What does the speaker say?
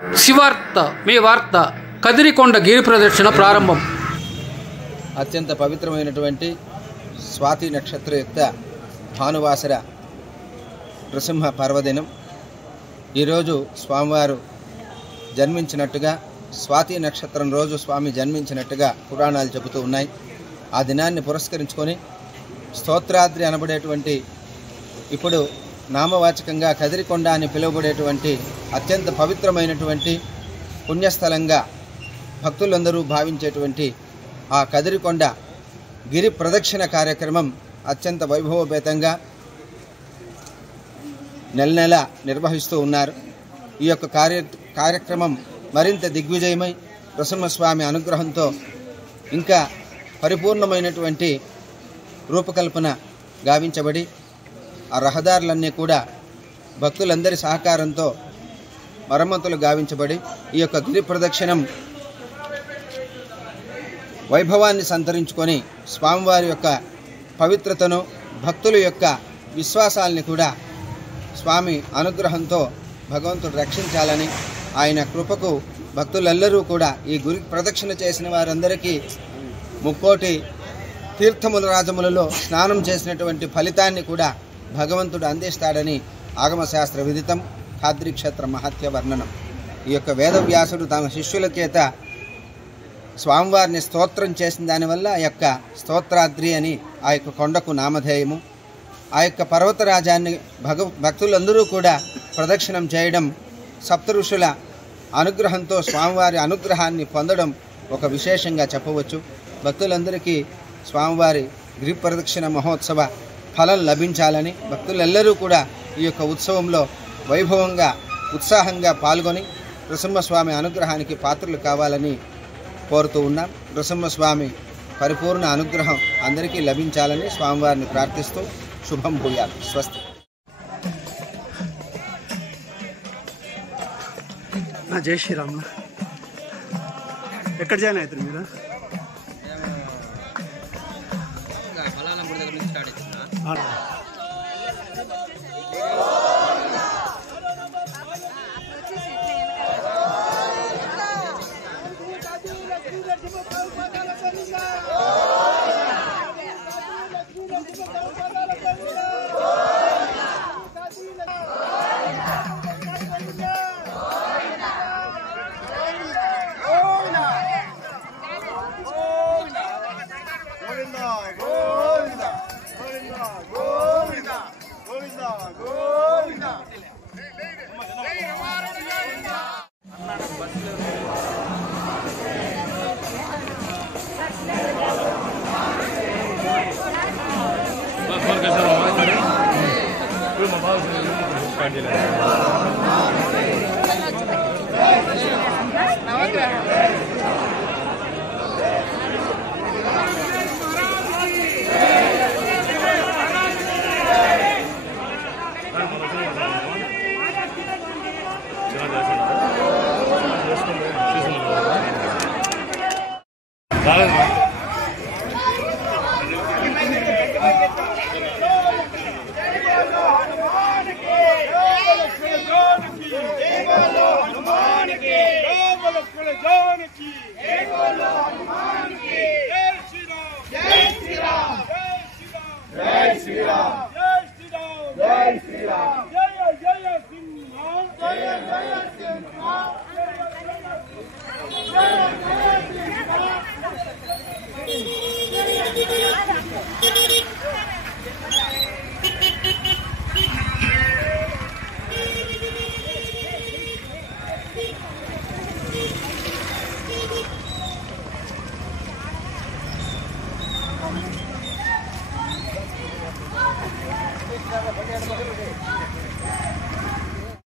శివార్త మీ వార్త కదిరికొండ గిరి ప్రదక్షిణ ప్రారంభం. అత్యంత పవిత్రమైనటువంటి స్వాతి నక్షత్రయుక్త భానువాసర నృసింహ పర్వదినం. ఈరోజు స్వామివారు జన్మించినట్టుగా, స్వాతి నక్షత్రం రోజు స్వామి జన్మించినట్టుగా పురాణాలు చెబుతూ ఉన్నాయి. ఆ దినాన్ని పురస్కరించుకొని స్తోత్రాద్రి అనబడేటువంటి, ఇప్పుడు నామవాచకంగా కదిరికొండ అని పిలువబడేటువంటి అత్యంత పవిత్రమైనటువంటి పుణ్యస్థలంగా భక్తులందరూ భావించేటువంటి ఆ కదిరికొండ గిరి ప్రదక్షిణ కార్యక్రమం అత్యంత వైభవపేతంగా నెల నెల నిర్వహిస్తూ ఉన్నారు. ఈ యొక్క కార్యక్రమం మరింత దిగ్విజయమై నృసింహస్వామి అనుగ్రహంతో ఇంకా పరిపూర్ణమైనటువంటి రూపకల్పన గావించబడి ఆ రహదారులన్నీ కూడా భక్తులందరి సహకారంతో మరమ్మతులు గావించబడి ఈ యొక్క గిరి ప్రదక్షిణం వైభవాన్ని సంతరించుకొని స్వామివారి యొక్క పవిత్రతను, భక్తుల యొక్క విశ్వాసాలని కూడా స్వామి అనుగ్రహంతో భగవంతుడు రక్షించాలని, ఆయన కృపకు భక్తులెల్లరూ కూడా ఈ గిరి ప్రదక్షిణ చేసిన వారందరికీ ముక్కోటి తీర్థముల రాజములలో స్నానం చేసినటువంటి ఫలితాన్ని కూడా భగవంతుడు అందిస్తాడని ఆగమశాస్త్ర విదితం. ఖాద్రిక్షేత్ర మహత్య వర్ణనం. ఈ యొక్క వేదవ్యాసుడు తమ శిష్యుల చేత స్వామివారిని స్తోత్రం చేసిన దానివల్ల ఆ యొక్క స్తోత్రాద్రి అని ఆ యొక్క కొండకు నామధేయము. ఆ యొక్క పర్వతరాజాన్ని భక్తులందరూ కూడా ప్రదక్షిణం చేయడం, సప్త ఋషుల అనుగ్రహంతో స్వామివారి అనుగ్రహాన్ని పొందడం ఒక విశేషంగా చెప్పవచ్చు. భక్తులందరికీ స్వామివారి గిరి ప్రదక్షిణ మహోత్సవ ఫలం లభించాలని, భక్తులెల్లరూ కూడా ఈ యొక్క ఉత్సవంలో వైభవంగా ఉత్సాహంగా పాల్గొని నృసింహస్వామి అనుగ్రహానికి పాత్రలు కావాలని కోరుతూ ఉన్నాం. నృసింహస్వామి పరిపూర్ణ అనుగ్రహం అందరికీ లభించాలని స్వామివారిని ప్రార్థిస్తూ శుభం భూయాత్. స్వస్తి. జై శ్రీరామ్. ఎక్కడ జాయిన్ అవుతారు మీరు? Gracias.